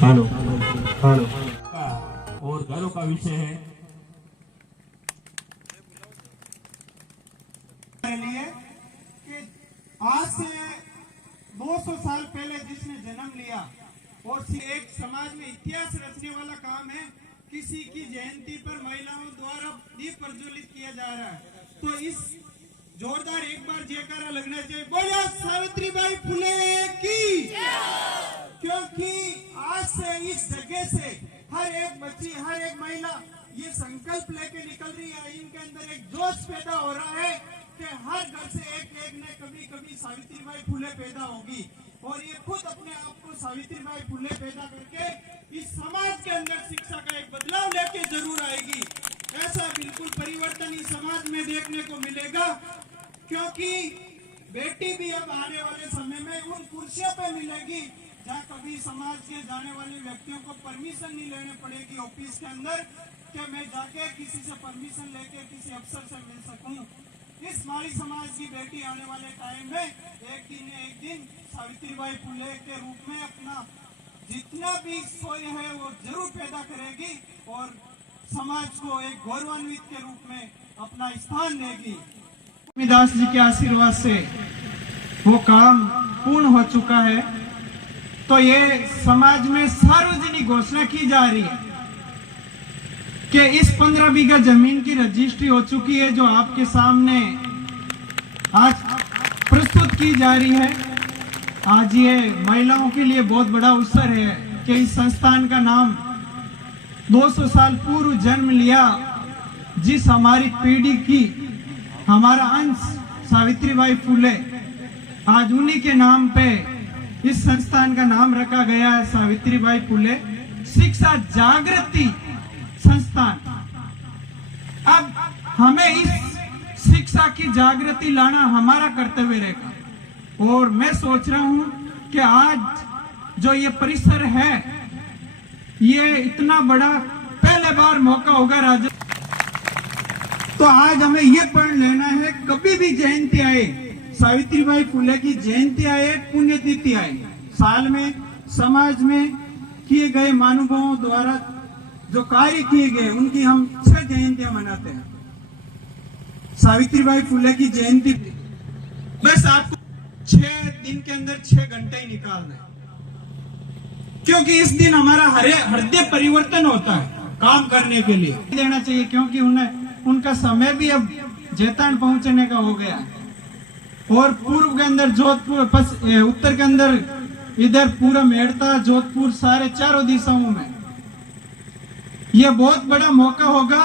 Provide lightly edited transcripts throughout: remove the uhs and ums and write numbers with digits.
Hello hello और घरों का विषय है लिए कि आज से 200 साल पहले जिसने जन्म लिया और एक समाज में इतिहास रचने वाला काम है। किसी की जयंती पर महिलाओं द्वारा दीप प्रज्वलित किया जा रहा है, तो इस जोरदार एक बार जयकारा लगना चाहिए, बोलो सावित्रीबाई फुले की। क्योंकि आज से इस जगह से हर एक बच्ची, हर एक महिला ये संकल्प लेके निकल रही है, इनके अंदर एक जोश पैदा हो रहा है कि हर घर से एक ने कभी कभी सावित्रीबाई फुले पैदा होगी, और ये खुद अपने आप को सावित्रीबाई फुले पैदा करके इस समाज के अंदर शिक्षा का एक बदलाव लेके जरूर आएगी। ऐसा बिल्कुल परिवर्तन इस समाज में देखने को मिलेगा, क्योंकि बेटी भी अब आने वाले समय में उन कुर्सियों पे मिलेगी जहाँ कभी समाज के जाने वाले व्यक्तियों को परमिशन नहीं लेने पड़ेगी ऑफिस के अंदर, कि मैं जाके किसी से परमिशन लेके किसी अफसर से मिल सकूं। इस माड़ी समाज की बेटी आने वाले टाइम में एक दिन सावित्रीबाई फुले के रूप में अपना जितना भी सोच है वो जरूर पैदा करेगी और समाज को एक गौरवान्वित के रूप में अपना स्थान देगी। दास जी के आशीर्वाद से वो काम पूर्ण हो चुका है, तो ये समाज में सार्वजनिक घोषणा की जा रही है कि इस 15 बीघा जमीन की रजिस्ट्री हो चुकी है, जो आपके सामने आज प्रस्तुत की जा रही है। आज ये महिलाओं के लिए बहुत बड़ा अवसर है कि इस संस्थान का नाम 200 साल पूर्व जन्म लिया, जिस हमारी पीढ़ी की हमारा अंश सावित्रीबाई फुले, आज उन्हीं के नाम पे इस संस्थान का नाम रखा गया है, सावित्रीबाई फुले शिक्षा जागृति संस्थान। अब हमें इस शिक्षा की जागृति लाना हमारा कर्तव्य रहेगा, और मैं सोच रहा हूं कि आज जो ये परिसर है, ये इतना बड़ा पहले बार मौका होगा राजा, तो आज हमें ये पढ़ लेना है, कभी भी जयंती आए, सावित्रीबाई फुले की जयंती आए, पुण्यतिथि आए, साल में समाज में किए गए महानुभावों द्वारा जो कार्य किए गए उनकी हम 6 जयंतियां मनाते हैं। सावित्रीबाई फुले की जयंती बस आपको 6 दिन के अंदर 6 घंटे ही निकालना है, क्योंकि इस दिन हमारा हृदय परिवर्तन होता है काम करने के लिए देना चाहिए, क्योंकि उनका समय भी अब जैतान पहुंचने का हो गया। और पूर्व के अंदर जोधपुर, उत्तर के अंदर इधर पूरा मेड़ता, जोधपुर, सारे चारों दिशाओं में यह बहुत बड़ा मौका होगा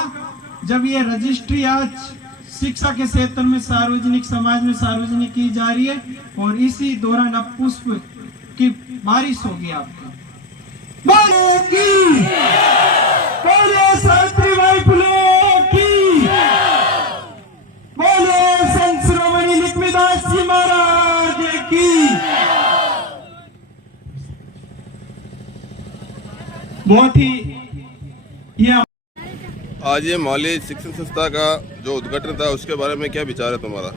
जब ये रजिस्ट्री आज शिक्षा के क्षेत्र में सार्वजनिक समाज में सार्वजनिक की जा रही है, और इसी दौरान अब पुष्प की बारिश होगी आपको। बोले सावित्रीबाई फुले की, बोले संत शिरोमणि लक्ष्मीदास जी महाराज की। बहुत ही आज ये मौली शिक्षण संस्था का जो उद्घाटन था, उसके बारे में क्या विचार है तुम्हारा?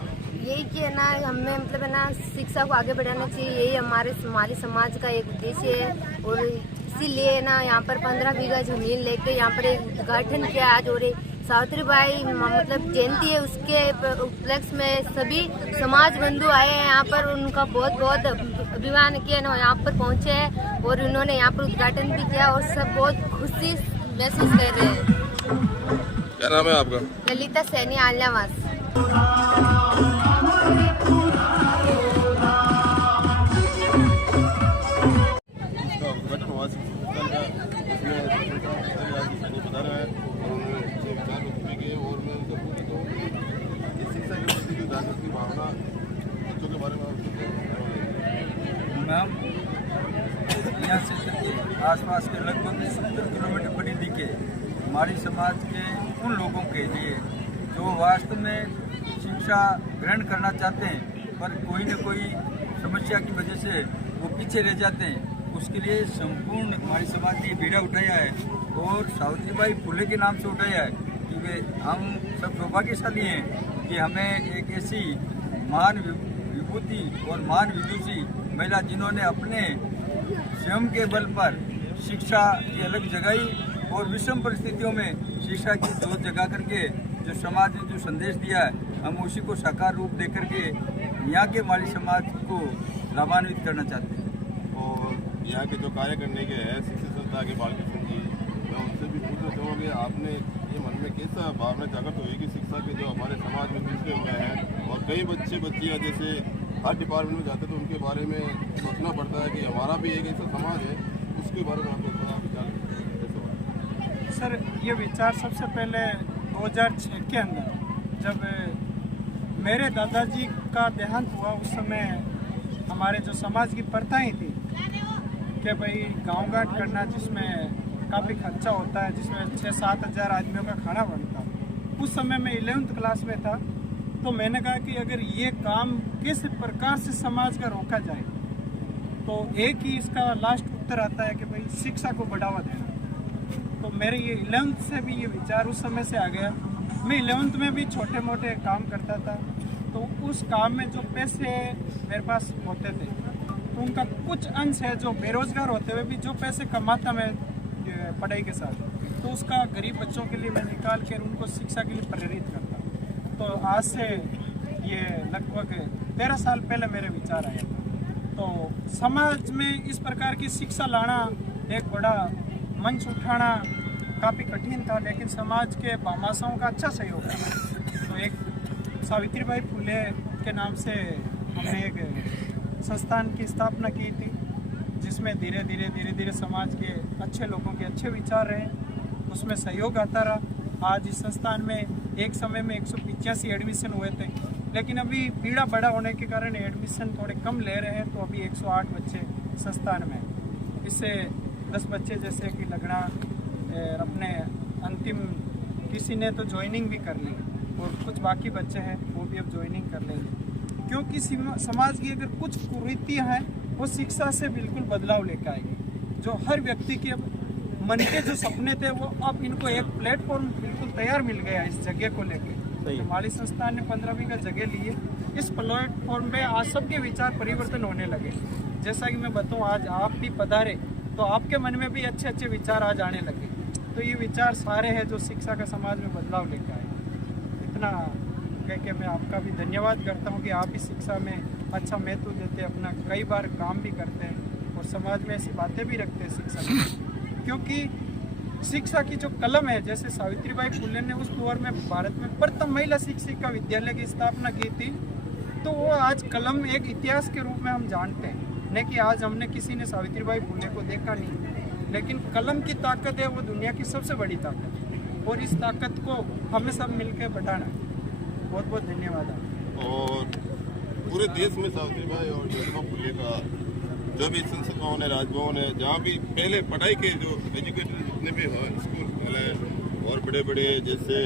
यही कि है ना, हमें मतलब है ना शिक्षा को आगे बढ़ाना चाहिए, यही हमारे समाज का एक उद्देश्य है। और इसीलिए ना यहाँ पर 15 बीघा जमीन लेके यहाँ पर एक उद्घाटन किया आज, और सावित्रीबाई मतलब जयंती है, उसके उपलक्ष्य में सभी समाज बंधु आए हैं यहाँ पर, उनका बहुत बहुत अभिमान किया ना, यहाँ पर पहुँचे हैं और उन्होंने यहाँ पर उद्घाटन भी किया, और सब बहुत खुशी महसूस कर रहे हैं। क्या नाम है आपका? ललिता सैनी, आल्यावास। मैम, यहाँ से आसपास के लगभग 70 किलोमीटर बड़ी दिखे हमारी समाज के उन लोगों के लिए जो वास्तव में शिक्षा ग्रहण करना चाहते हैं, पर कोई न कोई समस्या की वजह से वो पीछे रह जाते हैं, उसके लिए संपूर्ण हमारी समाज ने बीड़ा उठाया है, और सावित्रीबाई फुले के नाम से उठाया है कि वे हम सब सौभाग्यशाली हैं कि हमें एक ऐसी महान विभूति और महान विदुषी महिला, जिन्होंने अपने स्वयं के बल पर शिक्षा की अलग जगाई और विषम परिस्थितियों में शिक्षा की जोत जगा करके जो समाज ने जो संदेश दिया है हम उसी को साकार रूप दे करके यहाँ के माली समाज को लाभान्वित करना चाहते हैं। और यहाँ के जो कार्य करने के हैं शिक्षा संस्था के बालकृष्ण जी, मैं उनसे भी पूछना चाहूँगी आपने ये मन में कैसा भावना जागृत हुई कि शिक्षा के जो हमारे समाज में पिछड़े हुए हैं और कई बच्चियाँ जैसे हर डिपार्टमेंट में जाते तो उनके बारे में सोचना पड़ता है कि हमारा भी एक ऐसा समाज है, उसके बारे में आपको थोड़ा विचार कैसे हुआ? सर ये विचार सबसे पहले 2006 के अंदर जब मेरे दादाजी का देहांत हुआ उस समय हमारे जो समाज की प्रथाएं थी कि भाई गांव घाट करना जिसमें काफ़ी खर्चा होता है, जिसमें 6-7 हज़ार आदमियों का खाना बनता। उस समय मैं 11th क्लास में था, तो मैंने कहा कि अगर ये काम किस प्रकार से समाज का रोका जाए तो एक ही इसका लास्ट उत्तर आता है कि भाई शिक्षा को बढ़ावा देना। तो मेरे ये 11th से भी ये विचार उस समय से आ गया। मैं 11th में भी छोटे मोटे काम करता था, तो उस काम में जो पैसे मेरे पास होते थे तो उनका कुछ अंश है जो बेरोजगार होते हुए भी जो पैसे कमाता मैं पढ़ाई के साथ, तो उसका गरीब बच्चों के लिए मैं निकाल कर उनको शिक्षा के लिए प्रेरित करता। तो आज से ये लगभग 13 साल पहले मेरे विचार आए। तो समाज में इस प्रकार की शिक्षा लाना, एक बड़ा मंच उठाना काफ़ी कठिन था, लेकिन समाज के भामाशाहों का अच्छा सहयोग था। तो एक सावित्रीबाई फुले के नाम से हमने एक संस्थान की स्थापना की थी, जिसमें धीरे धीरे समाज के अच्छे लोगों के अच्छे विचार रहे, उसमें सहयोग आता रहा। आज इस संस्थान में एक समय में 185 एडमिशन हुए थे, लेकिन अभी पीड़ा बड़ा होने के कारण एडमिशन थोड़े कम ले रहे हैं, तो अभी 108 बच्चे संस्थान में। इससे 10 बच्चे जैसे कि लगना अपने अंतिम, किसी ने तो ज्वाइनिंग भी कर ली और कुछ बाकी बच्चे हैं वो भी अब ज्वाइनिंग कर लेंगे, क्योंकि समाज की अगर कुछ कुरीतियाँ हैं वो शिक्षा से बिल्कुल बदलाव लेकर आएगी। जो हर व्यक्ति के मन के जो सपने थे वो अब इनको एक प्लेटफॉर्म बिल्कुल तैयार मिल गया इस जगह को लेकर। तो माली संस्थान ने 15 बीघा जगह ली है, इस प्लेटफॉर्म पे आज सबके विचार परिवर्तन होने लगे। जैसा कि मैं बताऊँ, आज आप भी पधारे तो आपके मन में भी अच्छे अच्छे विचार आज आने लगे। तो ये विचार सारे हैं जो शिक्षा का समाज में बदलाव लेकर आए। इतना कह के मैं आपका भी धन्यवाद करता हूँ कि आप इस शिक्षा में अच्छा महत्व देते, अपना कई बार काम भी करते हैं और समाज में ऐसी बातें भी रखते हैं शिक्षा में। क्योंकि शिक्षा की जो कलम है, जैसे सावित्रीबाई फुले ने उस दौर में भारत में प्रथम महिला शिक्षिका विद्यालय की स्थापना की थी, तो वो आज कलम एक इतिहास के रूप में हम जानते हैं। नहीं कि आज हमने किसी ने सावित्रीबाई फुले को देखा नहीं, लेकिन कलम की ताकत है वो दुनिया की सबसे बड़ी ताकत है, और इस ताकत को हमें सब मिलकर बढ़ाना है। बहुत बहुत धन्यवाद आप। और पूरे देश में सावित्रीबाई और ज्योतिबा फुले का जो भी संस्थाओं ने, राजभवन है, जहाँ भी पहले पढ़ाई के जो एजुकेटेड जितने भी हैं, स्कूल है और बड़े बड़े जैसे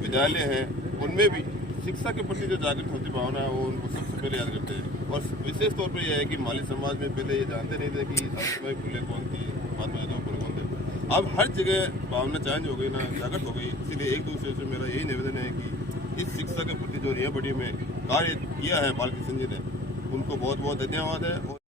विद्यालय हैं, उनमें भी शिक्षा के प्रति जो जागृत होती भावना है वो उनको सबसे पहले याद करते हैं। और विशेष तौर पर यह है कि माली समाज में पहले ये जानते नहीं थे कि सावित्रीबाई फुले कौन थी, महात्मा ज्योतिबा फुले कौन थे। अब हर जगह भावना चेंज हो गई ना, जागृत हो गई। इसीलिए एक दूसरे से मेरा यही निवेदन है कि इस शिक्षा के प्रति जो रिया बड़ी में कार्य किया है बालकृष्ण जी ने, उनको बहुत बहुत धन्यवाद है।